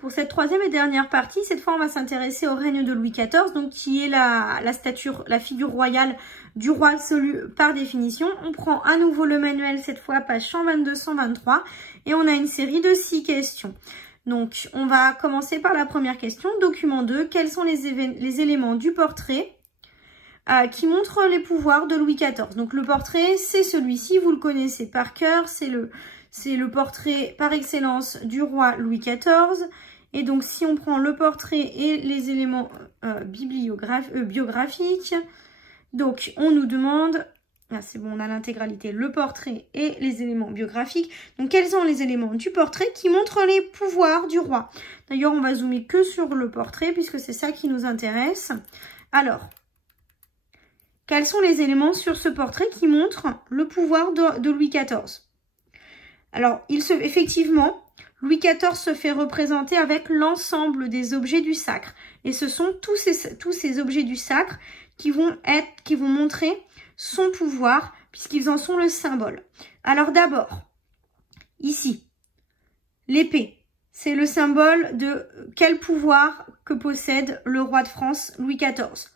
Pour cette troisième et dernière partie, cette fois on va s'intéresser au règne de Louis XIV, donc qui est la figure royale du roi absolu par définition. On prend à nouveau le manuel, cette fois page 122-123, et on a une série de 6 questions. Donc on va commencer par la première question, document 2, quels sont les éléments du portrait qui montrent les pouvoirs de Louis XIV. Donc le portrait, c'est celui-ci, vous le connaissez par cœur, c'est le portrait par excellence du roi Louis XIV. Et donc, si on prend le portrait et les éléments biographiques, donc on nous demande, ah, c'est bon, on a l'intégralité, le portrait et les éléments biographiques. Donc, quels sont les éléments du portrait qui montrent les pouvoirs du roi? D'ailleurs, on va zoomer que sur le portrait puisque c'est ça qui nous intéresse. Alors, quels sont les éléments sur ce portrait qui montrent le pouvoir de Louis XIV? Alors, effectivement, Louis XIV se fait représenter avec l'ensemble des objets du sacre. Et ce sont tous ces objets du sacre qui vont montrer son pouvoir, puisqu'ils en sont le symbole. Alors d'abord, ici, l'épée, c'est le symbole de quel pouvoir que possède le roi de France, Louis XIV.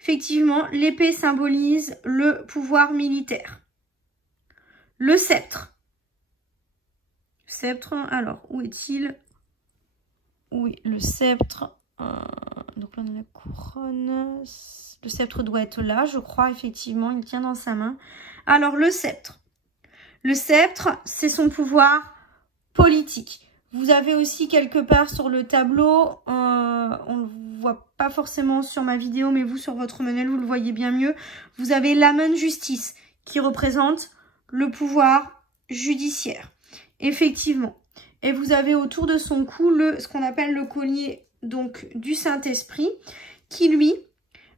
Effectivement, l'épée symbolise le pouvoir militaire. Le sceptre. Sceptre, alors, où est-il? Oui, le sceptre. Donc là, on a la couronne. Le sceptre doit être là, je crois, effectivement. Il tient dans sa main. Alors, le sceptre. Le sceptre, c'est son pouvoir politique. Vous avez aussi quelque part sur le tableau, on ne le voit pas forcément sur ma vidéo, mais vous, sur votre manuel, vous le voyez bien mieux. Vous avez la main de justice qui représente le pouvoir judiciaire. Effectivement. Et vous avez autour de son cou ce qu'on appelle le collier donc du Saint-Esprit qui, lui,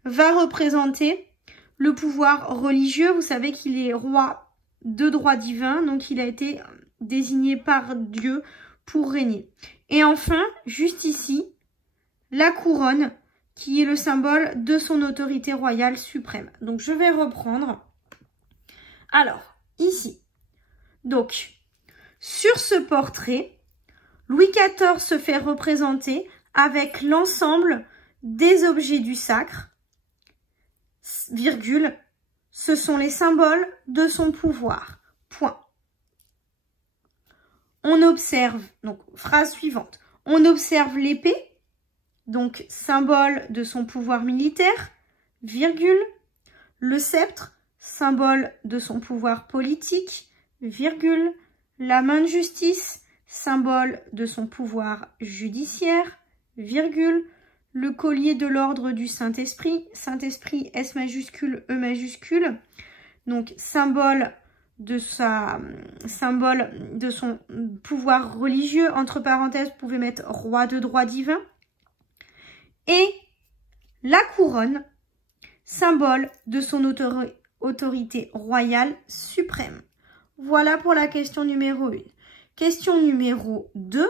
va représenter le pouvoir religieux. Vous savez qu'il est roi de droit divin, donc il a été désigné par Dieu pour régner. Et enfin, juste ici, la couronne qui est le symbole de son autorité royale suprême. Donc, je vais reprendre. Alors, ici, donc, sur ce portrait, Louis XIV se fait représenter avec l'ensemble des objets du sacre, virgule, ce sont les symboles de son pouvoir, point. On observe, donc phrase suivante, on observe l'épée, donc symbole de son pouvoir militaire, virgule, le sceptre, symbole de son pouvoir politique, virgule, la main de justice, symbole de son pouvoir judiciaire, virgule, le collier de l'ordre du Saint-Esprit, Saint-Esprit S majuscule, E majuscule, donc symbole de son pouvoir religieux, entre parenthèses, vous pouvez mettre roi de droit divin, et la couronne, symbole de son autorité royale suprême. Voilà pour la question numéro 1. Question numéro 2,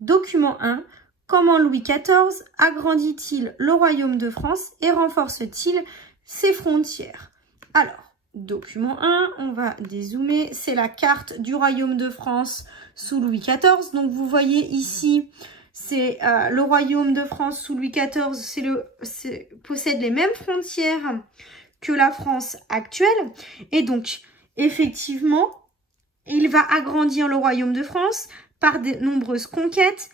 document 1. Comment Louis XIV agrandit-il le royaume de France et renforce-t-il ses frontières? Alors, document 1, on va dézoomer. C'est la carte du royaume de France sous Louis XIV. Donc, vous voyez ici, c'est le royaume de France sous Louis XIV. Possède les mêmes frontières que la France actuelle. Et donc, effectivement, il va agrandir le royaume de France par de nombreuses conquêtes.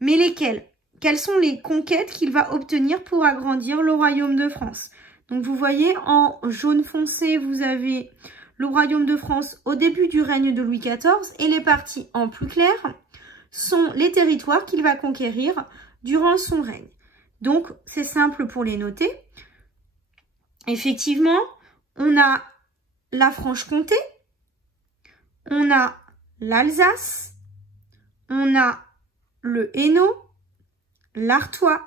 Mais lesquelles? Quelles sont les conquêtes qu'il va obtenir pour agrandir le royaume de France? Donc vous voyez, en jaune foncé, vous avez le royaume de France au début du règne de Louis XIV. Et les parties en plus clair sont les territoires qu'il va conquérir durant son règne. Donc c'est simple pour les noter. Effectivement, on a la Franche-Comté, on a l'Alsace, on a le Hainaut, l'Artois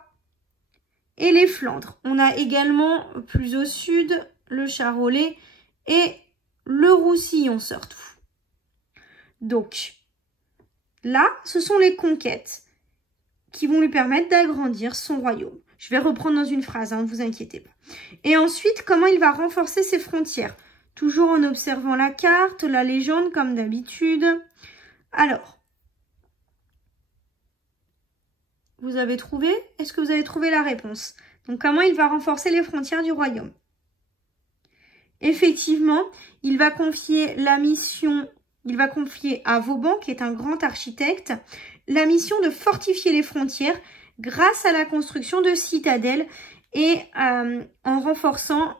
et les Flandres. On a également plus au sud le Charolais et le Roussillon surtout. Donc là, ce sont les conquêtes qui vont lui permettre d'agrandir son royaume. Je vais reprendre dans une phrase, ne vous inquiétez pas. Et ensuite, comment il va renforcer ses frontières? Toujours en observant la carte, la légende comme d'habitude. Alors, Vous avez trouvé? Est-ce que vous avez trouvé la réponse? Donc, comment il va renforcer les frontières du royaume? Effectivement, il va confier la mission, il va confier à Vauban, qui est un grand architecte, la mission de fortifier les frontières grâce à la construction de citadelles et en renforçant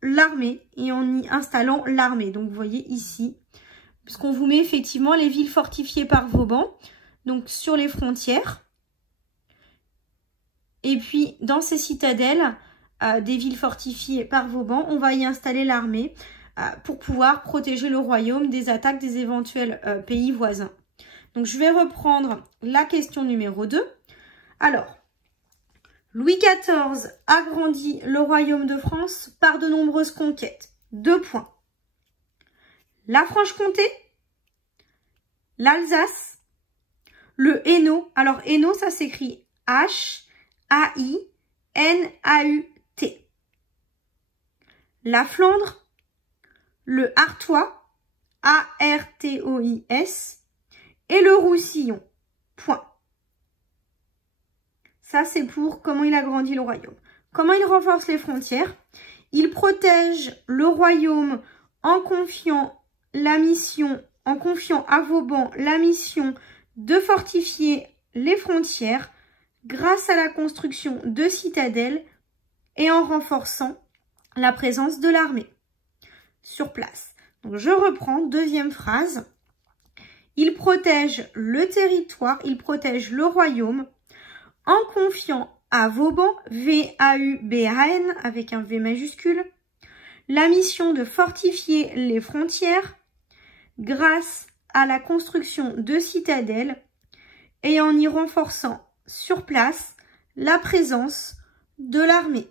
l'armée et en y installant l'armée. Donc, vous voyez ici, puisqu'on vous met effectivement les villes fortifiées par Vauban, donc sur les frontières. Et puis, dans ces citadelles, des villes fortifiées par Vauban, on va y installer l'armée pour pouvoir protéger le royaume des attaques des éventuels pays voisins. Donc, je vais reprendre la question numéro 2. Alors, Louis XIV agrandit le royaume de France par de nombreuses conquêtes. 2 points. La Franche-Comté, l'Alsace, le Hainaut. Alors, Hainaut, ça s'écrit H-A-I-N-A-U-T. La Flandre, le Artois, A-R-T-O-I-S, et le Roussillon. Point. Ça, c'est pour comment il agrandit le royaume. Comment il renforce les frontières? Il protège le royaume en confiant à Vauban la mission de fortifier les frontières grâce à la construction de citadelles et en renforçant la présence de l'armée sur place. Donc, je reprends, deuxième phrase. Il protège le territoire, il protège le royaume en confiant à Vauban, V-A-U-B-A-N, avec un V majuscule, la mission de fortifier les frontières grâce à la construction de citadelles et en y renforçant sur place la présence de l'armée.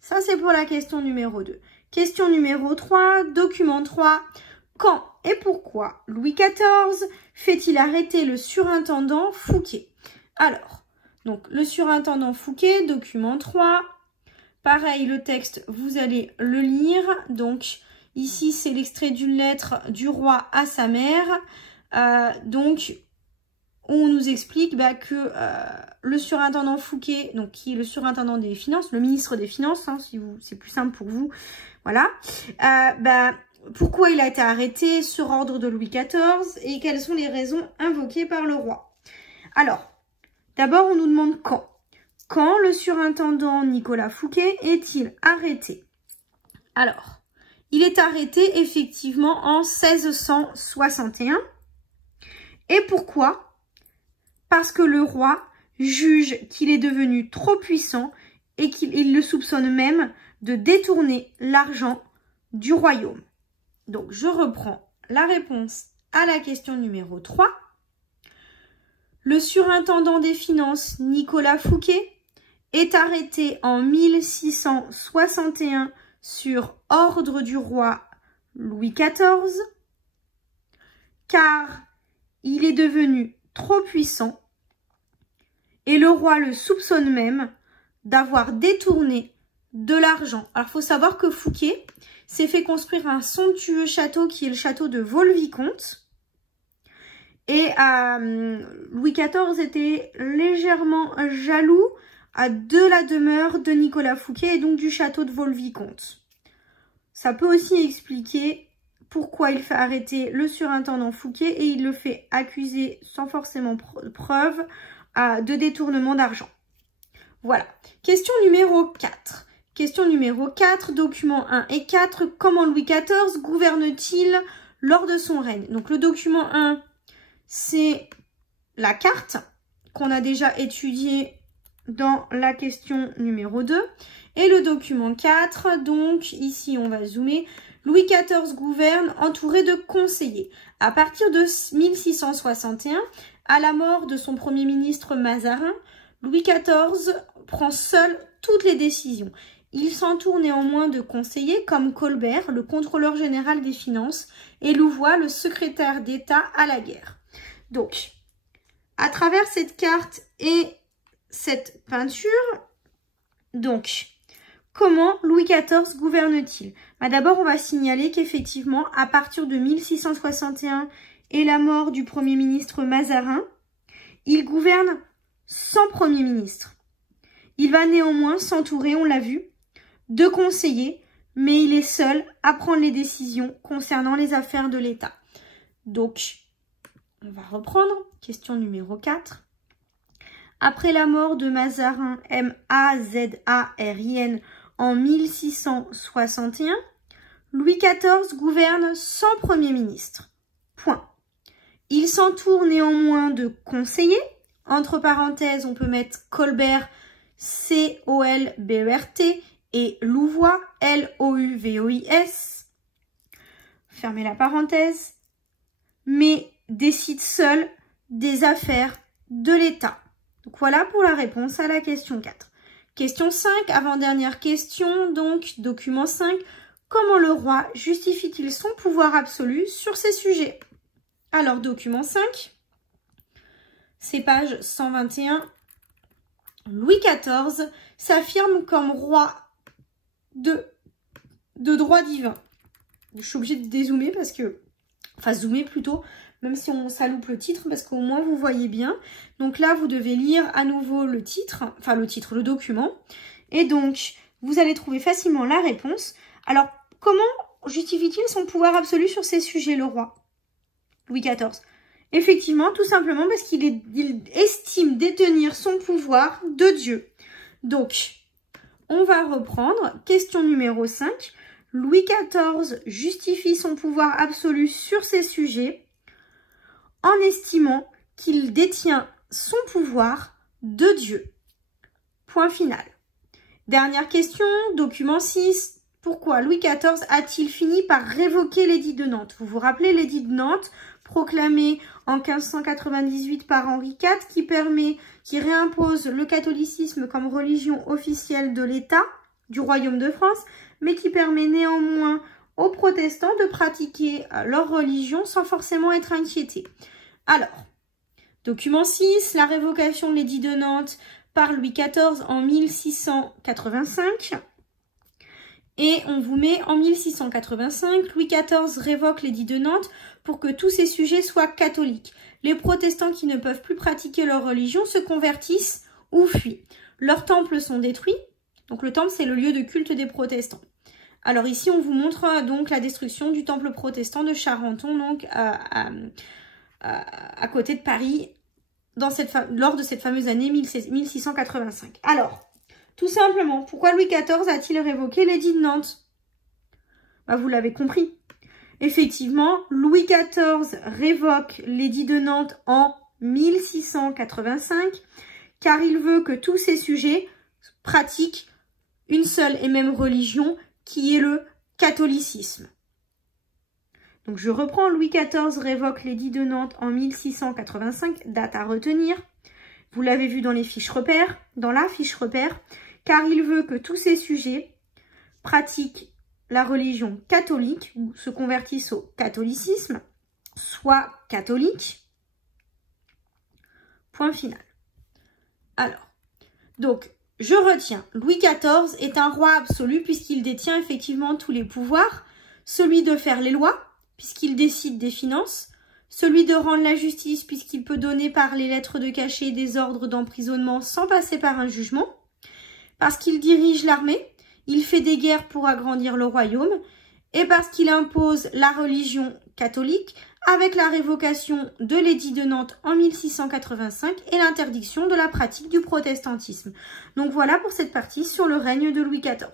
Ça, c'est pour la question numéro 2. Question numéro 3, document 3. Quand et pourquoi Louis XIV fait-il arrêter le surintendant Fouquet? Alors, donc le surintendant Fouquet, document 3. Pareil, le texte, vous allez le lire. Donc, ici, c'est l'extrait d'une lettre du roi à sa mère. Donc, on nous explique que le surintendant Fouquet, donc qui est le surintendant des finances, le ministre des Finances, hein, si c'est plus simple pour vous, voilà. Pourquoi il a été arrêté sur ordre de Louis XIV et quelles sont les raisons invoquées par le roi? Alors, d'abord, on nous demande quand. Quand le surintendant Nicolas Fouquet est-il arrêté? Alors, il est arrêté effectivement en 1661. Et pourquoi? Parce que le roi juge qu'il est devenu trop puissant et qu'il le soupçonne même de détourner l'argent du royaume. Donc, je reprends la réponse à la question numéro 3. Le surintendant des finances, Nicolas Fouquet, est arrêté en 1661 sur ordre du roi Louis XIV, car il est devenu trop puissant et le roi le soupçonne même d'avoir détourné de l'argent. Alors, il faut savoir que Fouquet s'est fait construire un somptueux château qui est le château de Vaux-le-Vicomte. Et Louis XIV était légèrement jaloux de la demeure de Nicolas Fouquet et donc du château de Vaux-le-Vicomte. Ça peut aussi expliquer pourquoi il fait arrêter le surintendant Fouquet et il le fait accuser sans forcément preuve de détournement d'argent. Voilà. Question numéro 4. Question numéro 4, documents 1 et 4. Comment Louis XIV gouverne-t-il lors de son règne? Donc le document 1, c'est la carte qu'on a déjà étudiée dans la question numéro 2. Et le document 4, donc ici on va zoomer. Louis XIV gouverne entouré de conseillers. À partir de 1661, à la mort de son premier ministre Mazarin, Louis XIV prend seul toutes les décisions. Il s'entoure néanmoins de conseillers comme Colbert, le contrôleur général des finances, et Louvois, le secrétaire d'État à la guerre. Donc, à travers cette carte et cette peinture, donc, comment Louis XIV gouverne-t-il? D'abord, on va signaler qu'effectivement, à partir de 1661 et la mort du Premier ministre Mazarin, il gouverne sans Premier ministre. Il va néanmoins s'entourer, on l'a vu, de conseillers, mais il est seul à prendre les décisions concernant les affaires de l'État. Donc, on va reprendre. Question numéro 4. Après la mort de Mazarin, M-A-Z-A-R-I-N, en 1661, Louis XIV gouverne sans Premier ministre. Point. Il s'entoure néanmoins de conseillers. Entre parenthèses, on peut mettre Colbert, C-O-L-B-E-R-T, et Louvois, L-O-U-V-O-I-S. Fermez la parenthèse. Mais décide seul des affaires de l'État. Donc voilà pour la réponse à la question 4. Question 5, avant-dernière question, donc document 5. Comment le roi justifie-t-il son pouvoir absolu sur ces sujets? Alors, document 5, c'est page 121. Louis XIV s'affirme comme roi de droit divin. Je suis obligée de dézoomer parce que... Enfin, zoomer plutôt, même si ça loupe le titre, parce qu'au moins vous voyez bien. Donc là, vous devez lire à nouveau le titre, le document. Et donc, vous allez trouver facilement la réponse. Alors, comment justifie-t-il son pouvoir absolu sur ces sujets, le roi Louis XIV? Effectivement, tout simplement parce qu'il estime détenir son pouvoir de Dieu. Donc, on va reprendre. Question numéro 5. Louis XIV justifie son pouvoir absolu sur ces sujets en estimant qu'il détient son pouvoir de Dieu. Point final. Dernière question, document 6. Pourquoi Louis XIV a-t-il fini par révoquer l'édit de Nantes? Vous vous rappelez l'édit de Nantes, proclamé en 1598 par Henri IV, qui réimpose le catholicisme comme religion officielle de l'État du Royaume de France, mais qui permet néanmoins aux protestants de pratiquer leur religion sans forcément être inquiétés. Alors, document 6, la révocation de l'édit de Nantes par Louis XIV en 1685. Et on vous met en 1685, Louis XIV révoque l'édit de Nantes pour que tous ces sujets soient catholiques. Les protestants qui ne peuvent plus pratiquer leur religion se convertissent ou fuient. Leurs temples sont détruits. Donc le temple, c'est le lieu de culte des protestants. Alors ici, on vous montre donc la destruction du temple protestant de Charenton, donc à côté de Paris, lors de cette fameuse année 1685. Alors, tout simplement, pourquoi Louis XIV a-t-il révoqué l'édit de Nantes? Vous l'avez compris. Effectivement, Louis XIV révoque l'édit de Nantes en 1685, car il veut que tous ces sujets pratiquent une seule et même religion qui est le catholicisme. Donc je reprends, Louis XIV révoque l'édit de Nantes en 1685, date à retenir. Vous l'avez vu dans les fiches repères, dans la fiche repère, car il veut que tous ces sujets pratiquent la religion catholique ou se convertissent au catholicisme, soient catholiques. Point final. Alors, donc, je retiens, Louis XIV est un roi absolu puisqu'il détient effectivement tous les pouvoirs, celui de faire les lois puisqu'il décide des finances, celui de rendre la justice puisqu'il peut donner par les lettres de cachet des ordres d'emprisonnement sans passer par un jugement, parce qu'il dirige l'armée, il fait des guerres pour agrandir le royaume, et parce qu'il impose la religion catholique avec la révocation de l'édit de Nantes en 1685 et l'interdiction de la pratique du protestantisme. Donc voilà pour cette partie sur le règne de Louis XIV.